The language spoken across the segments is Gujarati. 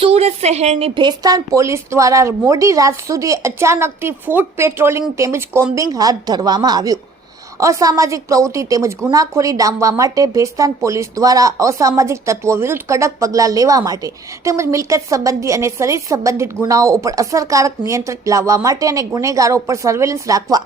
સુરત શહેરની ભેસ્તાન પોલીસ દ્વારા મોડી રાત સુધી અચાનકથી ફૂડ પેટ્રોલિંગ તેમજ કોમ્બિંગ હાથ ધરવામાં આવ્યું. અસામાજિક પ્રવૃત્તિ તેમજ ગુનાખોરી ડામવા માટે ભેસ્તાન પોલીસ દ્વારા અસામાજિક તત્વો વિરુદ્ધ કડક પગલાં લેવા માટે તેમજ મિલકત સંબંધી અને શરીર સંબંધિત ગુનાઓ ઉપર અસરકારક નિયંત્રણ લાવવા માટે અને ગુનેગારો પર સર્વેલન્સ રાખવા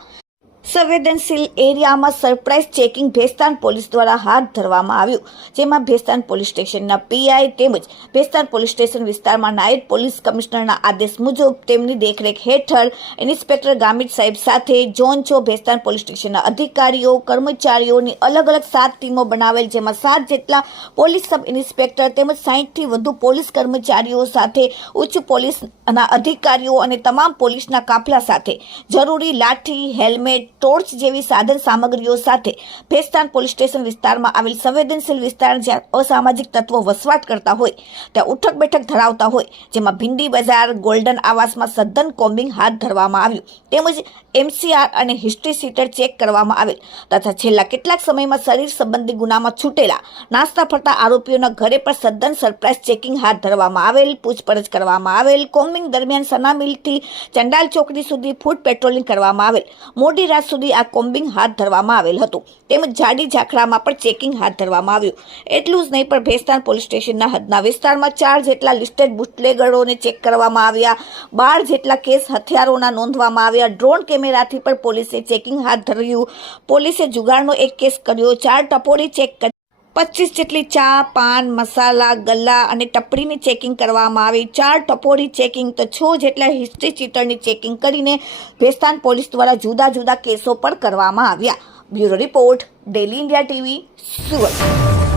સંવેદનશીલ એરિયામાં સરપ્રાઇઝ ચેકિંગ ભેસ્તાન પોલીસ દ્વારા હાથ ધરવામાં આવ્યું, જેમાં ભેસ્તાન પોલીસ સ્ટેશનના પીઆઈ તેમજ ભેસ્તાન પોલીસ સ્ટેશન વિસ્તારમાં નાયબ પોલીસ કમિશનરના આદેશ મુજબ તેમની દેખરેખ હેઠળ ઇન્સ્પેક્ટર ગામિત સાહેબ સાથે જોન છો ભેસ્તાન પોલીસ સ્ટેશનના અધિકારીઓ, કર્મચારીઓની અલગ અલગ સાત ટીમો બનાવેલ, જેમાં સાત જેટલા પોલીસ સબ ઇન્સ્પેક્ટર તેમજ સાહીઠથી વધુ પોલીસ કર્મચારીઓ સાથે, ઉચ્ચ પોલીસના અધિકારીઓ અને તમામ પોલીસના કાફલા સાથે જરૂરી લાઠી, હેલ્મેટ ટોર્ચ જેવી સાધન સામગ્રીઓ સાથે ભેસ્તાન પોલીસ સ્ટેશન વિસ્તારમાં આવેલ સંવેદનશીલ વિસ્તાર જ્યાં અસામાજિક તત્વો વસવાટ કરતા હોય, ત્યાં ઉઠક બેઠક ધરાવતા હોય, જેમાં ભિંડી બજાર, ગોલ્ડન આવાસમાં સઘન કોમ્બિંગ હાથ ધરવામાં આવ્યું. તેમજ એમસીઆર અને હિસ્ટ્રી સીટર ચેક કરવામાં આવેલ તથા છેલ્લા કેટલાક સમયમાં શરીર સંબંધી ગુનામાં છૂટેલા, નાસ્તા ફરતા આરોપીઓના ઘરે પર સઘન સરપ્રાઇઝ ચેકિંગ હાથ ધરવામાં આવેલ, પૂછપરછ કરવામાં આવેલ, કોમ્બિંગ દરમિયાન સનામિલથી ચંડાલ ચોકડી સુધી ફૂડ પેટ્રોલિંગ કરવામાં આવેલ. મોડી રાત સુધી આ કોમ્બિંગ હાથ ધરવામાં આવેલ હતું. તેમજ જાડી ઝાખડામાં પણ ચેકિંગ હાથ ધરવામાં આવ્યું. એટલું જ નહીં, પણ ભેસ્તાન પોલીસ સ્ટેશનના હદના વિસ્તારમાં ચાર જેટલા લિસ્ટેડ બુટલેગરોને ચેક કરવામાં આવ્યા. બાર જેટલા કેસ હથિયારોના નોંધવામાં આવ્યા. ડ્રોન કેમેરાથી પણ પોલીસે ચેકિંગ હાથ ધર્યું. પોલીસે જુગારનો એક કેસ કર્યો. ચાર ટપોરી ચેક પચીસ જેટલી ચા, પાન, મસાલા ગલ્લા અને ટપરીની ચેકિંગ કરવામાં આવી. ચાર ટપોરી ચેકિંગ તો છ જેટલા હિસ્ટ્રી ચીટરની ચેકિંગ કરીને ભેસ્તાન પોલીસ દ્વારા જુદા જુદા કેસો પણ કરવામાં આવ્યા. Bureau report, daily India TV, Surat.